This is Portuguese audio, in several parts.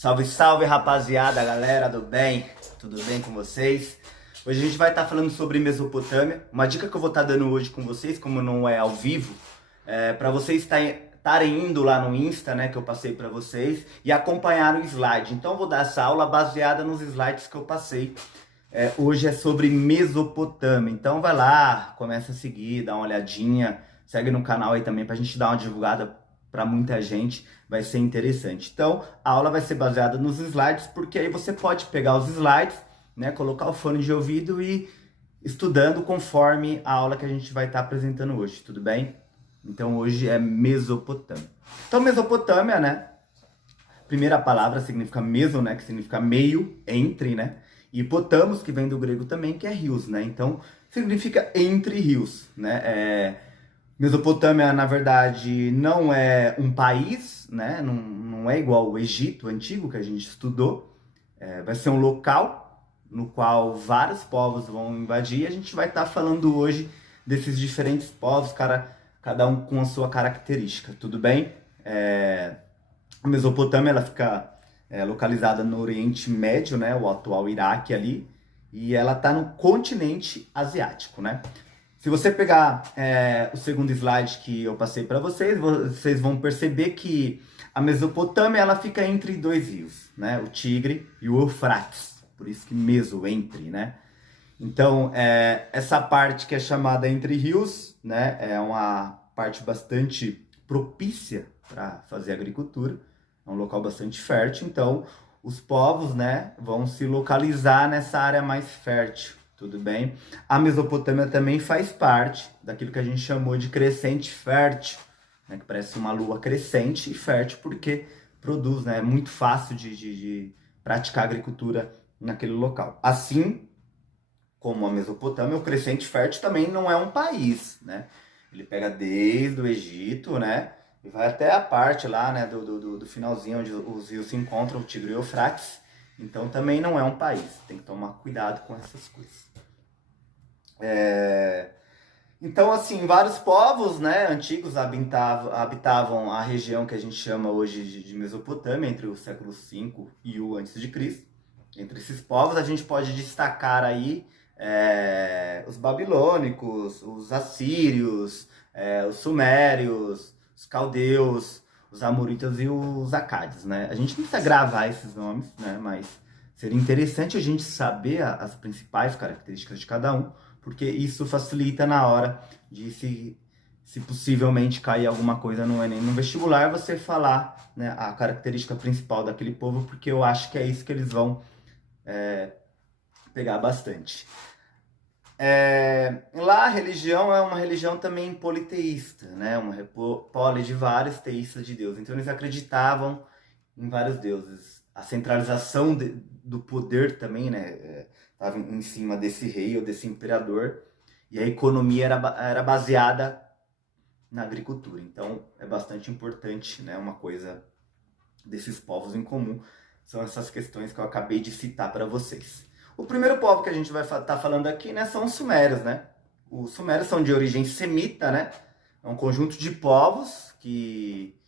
Salve, salve, rapaziada, galera do bem, tudo bem com vocês? Hoje a gente vai estar falando sobre Mesopotâmia. Uma dica que eu vou estar dando hoje com vocês, como não é ao vivo, para vocês estarem indo lá no Insta, né, que eu passei para vocês, e acompanhar o slide. Então eu vou dar essa aula baseada nos slides que eu passei. Hoje é sobre Mesopotâmia, então vai lá, começa a seguir, dá uma olhadinha, segue no canal aí também pra gente dar uma divulgada para muita gente, vai ser interessante. Então, a aula vai ser baseada nos slides, porque aí você pode pegar os slides, né, colocar o fone de ouvido e estudando conforme a aula que a gente vai estar apresentando hoje, tudo bem? Então, hoje é Mesopotâmia. Então, Mesopotâmia, né, primeira palavra significa meso, né, que significa meio, entre, né, e potamos, que vem do grego também, que é rios, né, então significa entre rios, né, Mesopotâmia, na verdade, não é um país, né? Não é igual o Egito antigo que a gente estudou. Vai ser um local no qual vários povos vão invadir. E a gente vai estar falando hoje desses diferentes povos, cada um com a sua característica, tudo bem? A Mesopotâmia ela fica localizada no Oriente Médio, né? O atual Iraque ali. E ela está no continente asiático, né? Se você pegar o segundo slide que eu passei para vocês, vocês vão perceber que a Mesopotâmia ela fica entre dois rios, né? O Tigre e o Eufrates, por isso que meso, entre, né? Então, essa parte que é chamada entre rios, né? É uma parte bastante propícia para fazer agricultura, é um local bastante fértil, então os povos, né, vão se localizar nessa área mais fértil. Tudo bem? A Mesopotâmia também faz parte daquilo que a gente chamou de crescente fértil, né? Que parece uma lua crescente e fértil porque produz, né? É muito fácil de praticar agricultura naquele local. Assim como a Mesopotâmia, o crescente fértil também não é um país, né? Ele pega desde o Egito, né? E vai até a parte lá, né? Do finalzinho onde os rios se encontram, o Tigre e o Eufrates. Então também não é um país. Tem que tomar cuidado com essas coisas. Então, assim, vários povos, né, antigos habitavam a região que a gente chama hoje de Mesopotâmia, entre o século V e o a.C. Entre esses povos, a gente pode destacar aí os babilônicos, os assírios, os sumérios, os caldeus, os amoritas e os acádios, né? A gente não precisa gravar esses nomes, né, mas seria interessante a gente saber as principais características de cada um, porque isso facilita na hora de se possivelmente cair alguma coisa no Enem, no vestibular, você falar, né, a característica principal daquele povo, porque eu acho que é isso que eles vão pegar bastante. Lá a religião é uma religião também politeísta, né, uma poli de vários teístas de Deus, então eles acreditavam em vários deuses. A centralização do poder também, né, estava em cima desse rei ou desse imperador, e a economia era baseada na agricultura. Então é bastante importante, né, uma coisa desses povos em comum, são essas questões que eu acabei de citar para vocês. O primeiro povo que a gente vai estar falando aqui, né, são os sumérios, né? Os sumérios são de origem semita, né? É um conjunto de povos que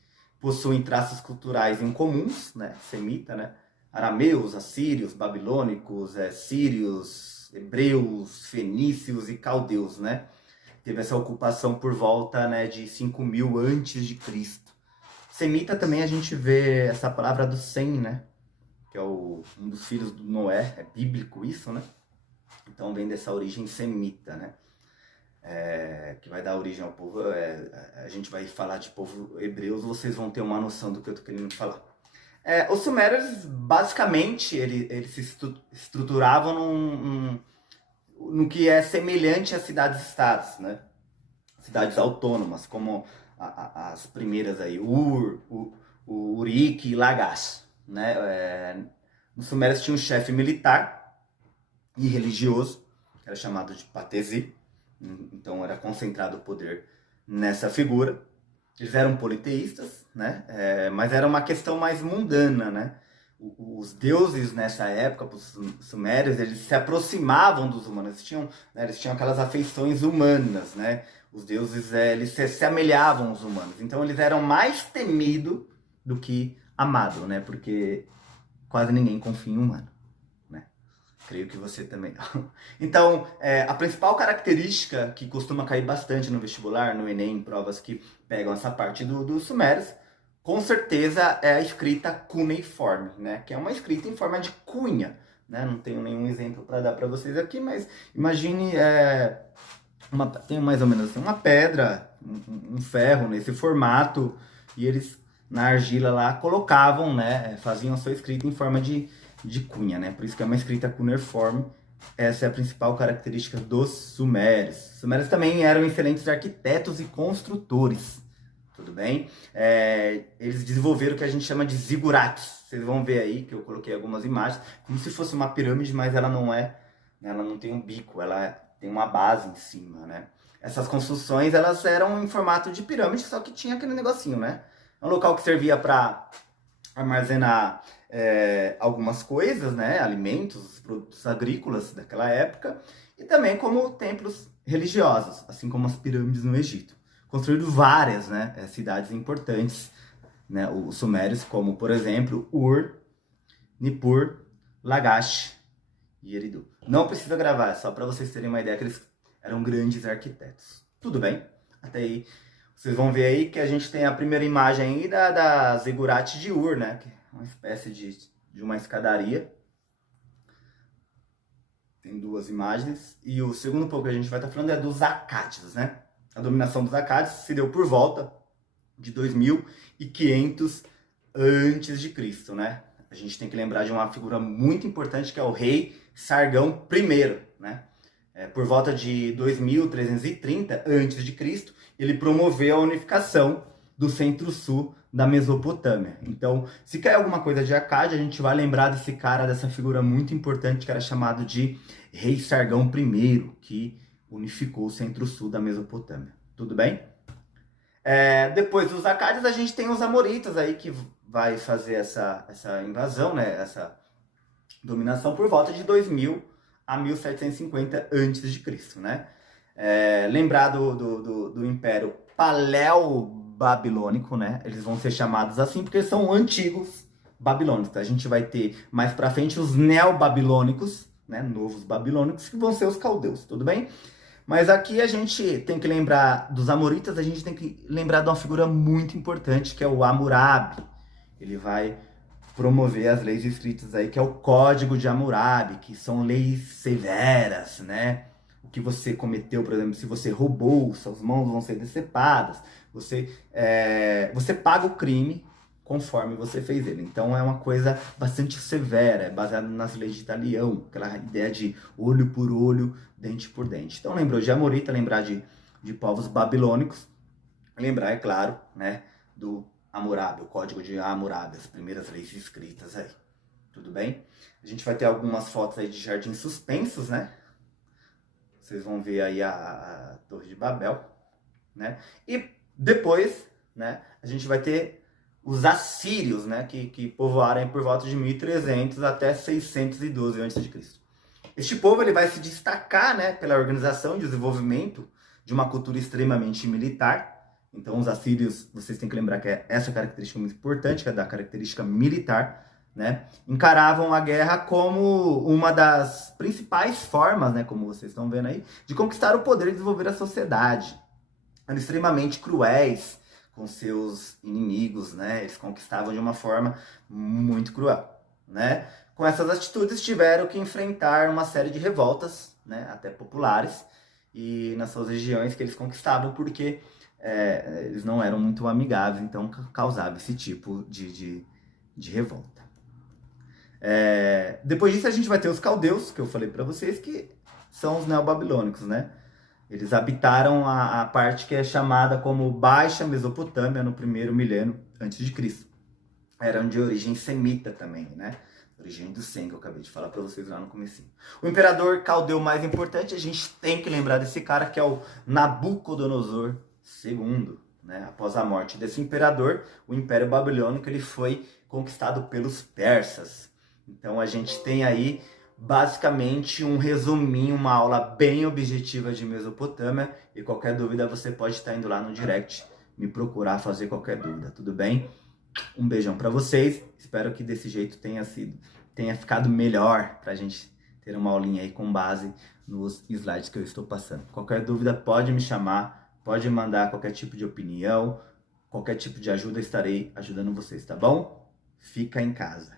possuem traços culturais incomuns, né? Semita, né? Arameus, assírios, babilônicos, sírios, hebreus, fenícios e caldeus, né? Teve essa ocupação por volta, né, de 5.000 antes de Cristo. Semita também a gente vê essa palavra do Sem, né? Que é um dos filhos do Noé, é bíblico isso, né? Então vem dessa origem semita, né? Que vai dar origem ao povo, a gente vai falar de povo hebreus, vocês vão ter uma noção do que eu tô querendo falar. Os sumérios, basicamente, eles se estruturavam no que é semelhante às cidades-estados, né? Cidades autônomas, como as primeiras aí, Ur, Urik e Lagash, né? Os sumérios tinham um chefe militar e religioso, que era chamado de Patesi, então era concentrado o poder nessa figura. Eles eram politeístas, né? Mas era uma questão mais mundana, né? Os deuses nessa época, os sumérios, eles se aproximavam dos humanos, eles tinham aquelas afeições humanas, né? Os deuses eles se semelhavam aos humanos, então eles eram mais temidos do que amados, né? Porque quase ninguém confia em humano, né? Creio que você também não. Então, a principal característica que costuma cair bastante no vestibular, no Enem, em provas que pegam essa parte dos sumérios, com certeza é a escrita cuneiforme, né? Que é uma escrita em forma de cunha, né? Não tenho nenhum exemplo para dar para vocês aqui, mas imagine, tem mais ou menos assim, uma pedra, um ferro nesse formato, e eles na argila lá colocavam, né? Faziam a sua escrita em forma de cunha, né? Por isso que é uma escrita cuneiforme. Essa é a principal característica dos sumérios. Os sumérios também eram excelentes arquitetos e construtores, tudo bem? Eles desenvolveram o que a gente chama de zigurates. Vocês vão ver aí que eu coloquei algumas imagens, como se fosse uma pirâmide, mas ela não é, né? Ela não tem um bico, ela tem uma base em cima, né? Essas construções, elas eram em formato de pirâmide, só que tinha aquele negocinho, né? É um local que servia para armazenar algumas coisas, né? Alimentos, produtos agrícolas daquela época, e também como templos religiosos, assim como as pirâmides no Egito. Construíram várias, né, cidades importantes, né, os sumérios, como, por exemplo, Ur, Nippur, Lagash e Eridu. Não precisa gravar, é só para vocês terem uma ideia que eles eram grandes arquitetos. Tudo bem? Até aí, vocês vão ver aí que a gente tem a primeira imagem aí da Ziggurat de Ur, né, que é uma espécie de uma escadaria. Tem duas imagens. E o segundo pouco que a gente vai estar falando é dos Acádios, né? A dominação dos Acádios se deu por volta de 2500 antes de Cristo, né? A gente tem que lembrar de uma figura muito importante que é o rei Sargão I, né? Por volta de 2330 antes de Cristo, ele promoveu a unificação do centro-sul da Mesopotâmia. Então, se cair alguma coisa de Acádia, a gente vai lembrar desse cara, dessa figura muito importante que era chamado de rei Sargão I, que unificou o centro-sul da Mesopotâmia. Tudo bem? Depois dos Acádios, a gente tem os Amoritas aí, que vai fazer essa invasão, né? Essa dominação por volta de 2000 a 1750 a.C., né? Lembrar do Império Paleo-Babilônico, né? Eles vão ser chamados assim porque são antigos babilônicos. A gente vai ter mais pra frente os neobabilônicos, né? Novos babilônicos, que vão ser os caldeus, tudo bem? Mas aqui a gente tem que lembrar dos Amoritas, a gente tem que lembrar de uma figura muito importante, que é o Hammurabi. Ele vai promover as leis escritas aí, que é o Código de Hammurabi, que são leis severas, né? O que você cometeu, por exemplo, se você roubou, suas mãos vão ser decepadas. Você paga o crime conforme você fez ele. Então é uma coisa bastante severa, é baseada nas leis de Italião, aquela ideia de olho por olho, dente por dente. Então lembrou de Amorita, lembrar de povos babilônicos, lembrar, é claro, né, do Hammurabi, o Código de Hammurabi, as primeiras leis escritas aí. Tudo bem? A gente vai ter algumas fotos aí de jardins suspensos, né? Vocês vão ver aí a Torre de Babel, né? E depois, né, a gente vai ter os assírios, né, que povoaram por volta de 1300 até 612 a.C. Este povo ele vai se destacar, né, pela organização e desenvolvimento de uma cultura extremamente militar. Então, os assírios, vocês têm que lembrar que é essa característica muito importante, que é da característica militar, né? Encaravam a guerra como uma das principais formas, né, como vocês estão vendo aí, de conquistar o poder e desenvolver a sociedade. Eram extremamente cruéis com seus inimigos, né? Eles conquistavam de uma forma muito cruel, né? Com essas atitudes tiveram que enfrentar uma série de revoltas, né, até populares, e nas suas regiões que eles conquistavam, porque eles não eram muito amigáveis, então causava esse tipo de revolta. Depois disso a gente vai ter os caldeus, que eu falei para vocês, que são os neobabilônicos, né? Eles habitaram a parte que é chamada como Baixa Mesopotâmia no primeiro milênio antes de Cristo. Eram de origem semita também, né? Origem do Sem, que eu acabei de falar para vocês lá no comecinho. O imperador caldeu mais importante, a gente tem que lembrar desse cara, que é o Nabucodonosor II, né? Após a morte desse imperador, o Império Babilônico ele foi conquistado pelos persas. Então a gente tem aí basicamente um resuminho, uma aula bem objetiva de Mesopotâmia, e qualquer dúvida você pode estar indo lá no direct me procurar fazer qualquer dúvida, tudo bem? Um beijão para vocês. Espero que desse jeito tenha ficado melhor pra gente ter uma aulinha aí com base nos slides que eu estou passando. Qualquer dúvida pode me chamar, pode mandar qualquer tipo de opinião, qualquer tipo de ajuda, eu estarei ajudando vocês, tá bom? Fica em casa.